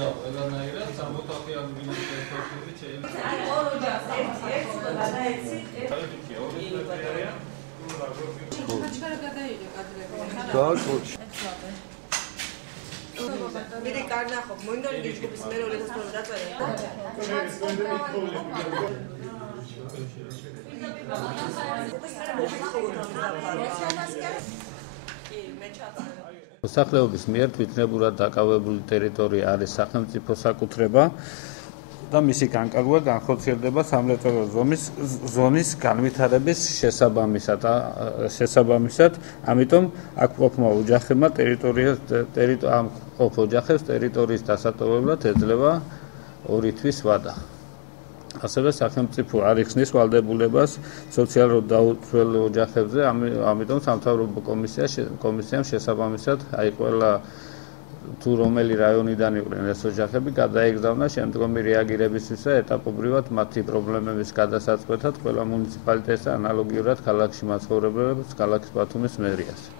და ყველანაირად სამოთახიან ბინაში ერთობით შეიძლება. აი ორ ოჯახს ერთ და გადაეცი. მირე კარნახო, მოინდორი ჯგუფის მე როლი დასწრებული დაწერე. მოსახლეობის მიერ თვითნებურად დაკავებული ტერიტორია არის სახელმწიფო საკუთრება და მისი განკარგვა განხორციელდება სამრეწველო ზონის განვითარების შესაბამისად, ამიტომ აქ ყოფნა ოჯახებმა ოჯახებს ტერიტორიის დასატოვებლად ეძლევა 2 თვის ვადა. ასევე სახელმწიფო არ იხსნის ვალდებულებას სოციალურად დაუცველ ოჯახებზე, ამიტომ სამთავრობო კომისიამ შესაბამისად ყველა თუ რომელი რაიონიდან იყვნენ ეს ოჯახები გადაეგზავნა შემდგომი რეაგირებისთვის და ეტაპობრივად მათი პრობლემების გადასაწყვეტად ყველა მუნიციპალიტეტსა ანალოგიურად ქალაქში მაცხოვრებელებს ქალაქის ბათუმის მერიას.